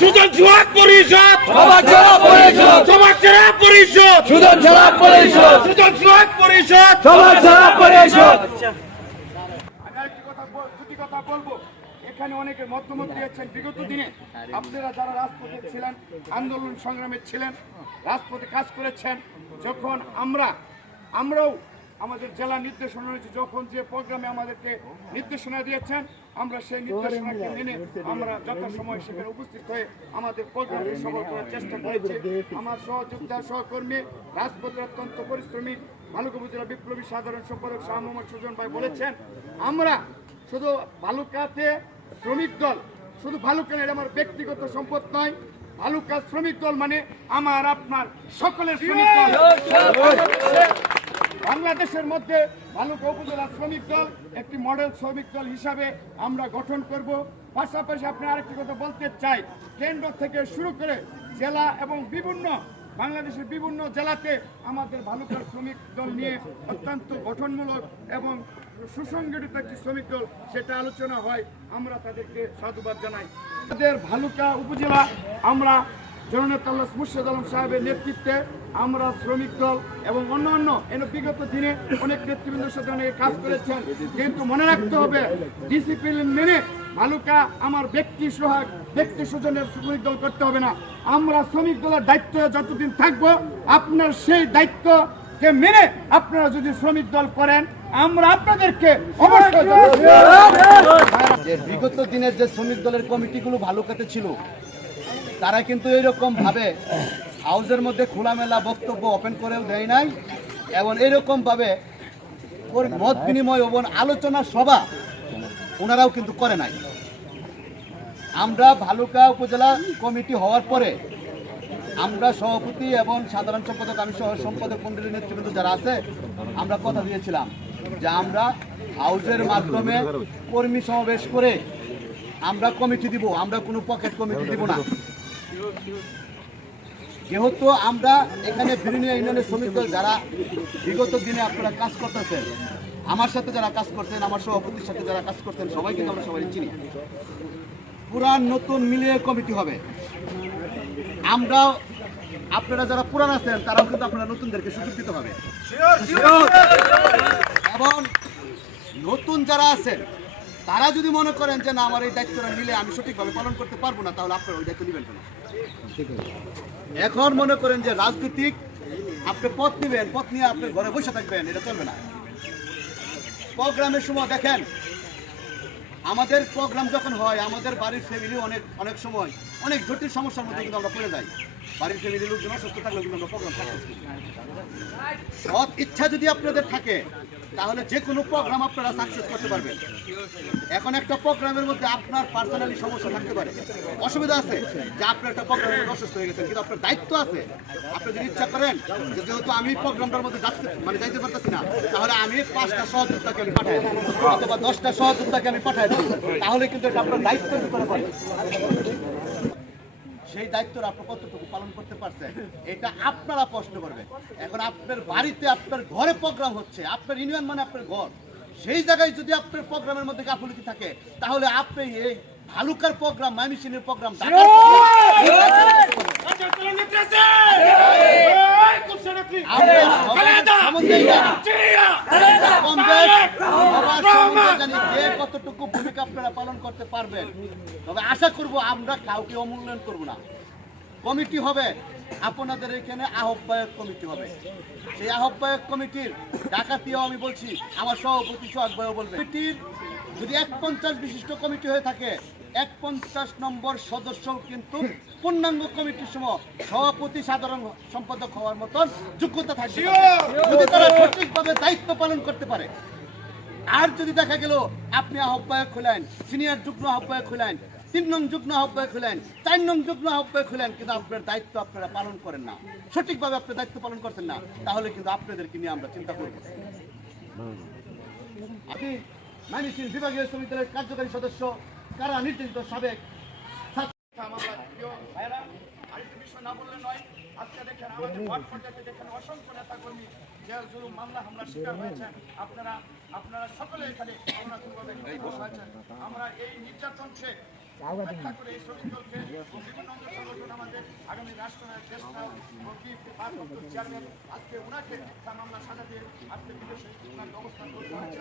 সুজন সোহাগ পরিষদ। সমাজ সেবা পরিষদ। সমাজ সেবা পরিষদ। সুজন সেবা পরিষদ। সুজন সোহাগ পরিষদ। সমাজ সেবা পরিষদ। কথা বল- দুটি কথা বলব। এখানে অনেকে মতামত দিয়েছেন বিগত দিনে। আপনারা যারা রাজপথে ছিলেন আন্দোলন সংগ্রামে ছিলেন রাজপথে কাজ করেছেন যখন আমরা আমরাও আমাদের জেলা নির্দেশনা রয়েছে যখন যে প্রোগ্রামে আমাদেরকে নির্দেশনা দিয়েছেন আমরা সেই নির্দেশনাকে মেনে আমরা যথাসময় সেখানে উপস্থিত হয়ে আমাদের প্রোগ্রামকে সফল করার চেষ্টা করেছি আমার সহযোদ্ধা সহকর্মী রাজপথের অত্যন্ত পরিশ্রমী ভালুকা উপজেলা বিপ্লবী সাধারণ সম্পাদক শাহ মোহাম্মদ সুজন ভাই বলেছেন আমরা শুধু ভালুকাতে শ্রমিক দল শুধু ভালুকা এটা আমার ব্যক্তিগত সম্পদ নয় ভালুকা শ্রমিক দল মানে আমার আপনার সকলের শ্রমিক দল বাংলাদেশের মধ্যে ভালুকা উপজেলা শ্রমিক দল, একটি মডেল শ্রমিক দল হিসাবে আমরা গঠন করব। পাশাপাশি আপনি আরেকটি কথা বলতে চাই, কেন্দ্র থেকে শুরু করে জেলা এবং বিভিন্ন, বাংলাদেশের বিভিন্ন জেলাতে আমাদের ভালুকার শ্রমিক দল নিয়ে অত্যন্ত গঠনমূলক এবং সুসংগঠিত একটি শ্রমিক দল সেটা আলোচনা হয়। আমরা তাদেরকে সাধুবাদ জানাই। আমাদের ভালুকা উপজেলা আমরা জননেতা আল্লাহ মুর্শিদ আলম সাহেবের নেতৃত্বে আমরা শ্রমিক দল এবং অন্যান্য এর বিগত দিনে অনেক নেতৃবৃন্দের সাথে অনেকে কাজ করেছেন। কিন্তু মনে রাখতে হবে ডিসিপ্লিন মেনে ভালুকা আমার ব্যক্তি সোহাগ ব্যক্তি সুজনের শ্রমিক দল করতে হবে না। আমরা শ্রমিক দলের দায়িত্ব যতদিন থাকব আপনার সেই দায়িত্বকে মেনে আপনারা যদি শ্রমিক দল করেন আমরা আপনাদেরকে অবশ্যই বিগত দিনের যে শ্রমিক দলের কমিটিগুলো ভালুকাতে ছিল তারা কিন্তু এরকম ভাবে হাউসের মধ্যে খোলামেলা বক্তব্য ওপেন করেও দেয় নাই এবং এরকম ভাবে ওর মত বিনিময় এবং আলোচনা সভা ওনারাও কিন্তু করে নাই। আমরা ভালুকা উপজেলা কমিটি হওয়ার পরে আমরা সভাপতি এবং সাধারণ সম্পাদক, আমি সহ সম্পাদক মন্ডলীর নেতৃবৃন্দ যারা আছে, আমরা কথা দিয়েছিলাম যে আমরা হাউজের মাধ্যমে কর্মী সমাবেশ করে আমরা কমিটি দিব, আমরা কোনো পকেট কমিটি দিব না। যেহেতু আমরা এখানে বিভিন্ন ইউনিয়নের শ্রমিক দল যারা বিগত দিনে আপনারা কাজ করতেছেন আমার সাথে যারা কাজ করছেন আমার সভাপতির সাথে যারা কাজ করছেন সবাই কিন্তু আমরা সবাই চিনি পুরান নতুন মিলিয়ে কমিটি হবে আমরা আপনারা যারা পুরান আছেন তারাও কিন্তু আপনারা নতুনদেরকে সুযোগ দিতে হবে এবং নতুন যারা আছেন তারা যদি মনে করেন যে না, আমার এই দায়িত্বটা নিলে আমি সঠিকভাবে পালন করতে পারব না, তাহলে আপনারা ওই দায়িত্ব নেবেন কেন? এখন মনে করেন যে রাজনৈতিক, আপনি পথ নেবেন, পথ নিয়ে আপনি ঘরে বসে থাকবেন, এটা চলবে না। প্রোগ্রামের সময় দেখেন, আমাদের প্রোগ্রাম যখন হয়, আমাদের বাড়ির ফ্যামিলি অনেক অনেক সময় অনেক জটিল সমস্যার মধ্যে কিন্তু আমরা পড়ে যাই। বাড়ির ফ্যামিলির লোকজন অসুস্থ থাকলে কিন্তু আমরা প্রোগ্রাম সাকসেস করি। সৎ ইচ্ছা যদি আপনাদের থাকে, তাহলে যে কোনো প্রোগ্রাম আপনারা সাকসেস করতে পারবেন। এখন একটা প্রোগ্রামের মধ্যে আপনার পার্সোনালি সমস্যা থাকতে পারে। অসুবিধা আছে যে আপনার একটা প্রোগ্রামের অসুস্থ হয়ে গেছেন, কিন্তু আপনার দায়িত্ব আছে। আপনি যদি ইচ্ছা করেন যে যেহেতু আমি প্রোগ্রামটার মধ্যে যাচ্ছি মানে যাইতে পারতেছি না, তাহলে আমি পাঁচটা সহযোগিতাকে আমি পাঠাই অথবা দশটা সহযোগিতাকে আমি পাঠাই তাহলে কিন্তু এটা আপনার দায়িত্বের পড়ে। সেই দায়িত্বটা আপনি কতটুকু পালন করতে পারছেন এটা আপনারা প্রশ্ন করবেন। এখন আপনার বাড়িতে আপনার ঘরে প্রোগ্রাম হচ্ছে আপনার ইউনিয়ন মানে আপনার ঘর। সেই জায়গায় যদি আপনার প্রোগ্রামের মধ্যে গাফলতি থাকে তাহলে আপনি এই ভালুকার প্রোগ্রাম মাইমিশনের প্রোগ্রাম ঢাকার যে কতটুকু ভূমিকা আপনারা পালন করতে পারবেন তবে আশা করব আমরা কাউকে অমূল্যায়ন করব না। কমিটি হবে আপনাদের এখানে আহ্বায়ক কমিটি হবে। সেই আহ্বায়ক কমিটির ডাকাতিও আমি বলছি আমার সভাপতি সোহাগবায়ও বলবে। কমিটির যদি এক পঞ্চাশ বিশিষ্ট কমিটি হয়ে থাকে এক পঞ্চাশ নম্বর সদস্য কিন্তু পূর্ণাঙ্গ কমিটির সময় সভাপতি সাধারণ সম্পাদক হওয়ার মতন যোগ্যতা থাকে যদি তারা সঠিকভাবে দায়িত্ব পালন করতে পারে আর যদি দেখা গেল, আপনি আহ্বায়ক খুলেন সিনিয়র যুগ্ম আহ্বায়ক খুলেন তিন নং যুগ্ম আহ্বায়ক খুলেন চার নং যুগ্ম আহ্বায়ক খুলেন কিন্তু আপনার দায়িত্ব আপনারা পালন করেন না। সঠিকভাবে আপনার দায়িত্ব পালন করছেন না, তাহলে কিন্তু আপনাদেরকে নিয়ে আমরা চিন্তা করব। আপনি মাইমিসিং বিভাগীয় সমিতির কার্যকারী সদস্য, কারা নির্দেশিত সাবেক না বললে নয়, আজকে দেখেন আমাদের অসংখ্য নেতা কর্মী শিকার হয়েছেন আপনারা আপনারা সকলে আমরা এই বিভিন্ন অঙ্গ সংগঠন আমাদের আগামী রাষ্ট্রনায়ক আজকে ওনাকে মিথ্যা মামলা সাজা দিয়ে আজকে বিদেশে অবস্থান করতে হচ্ছে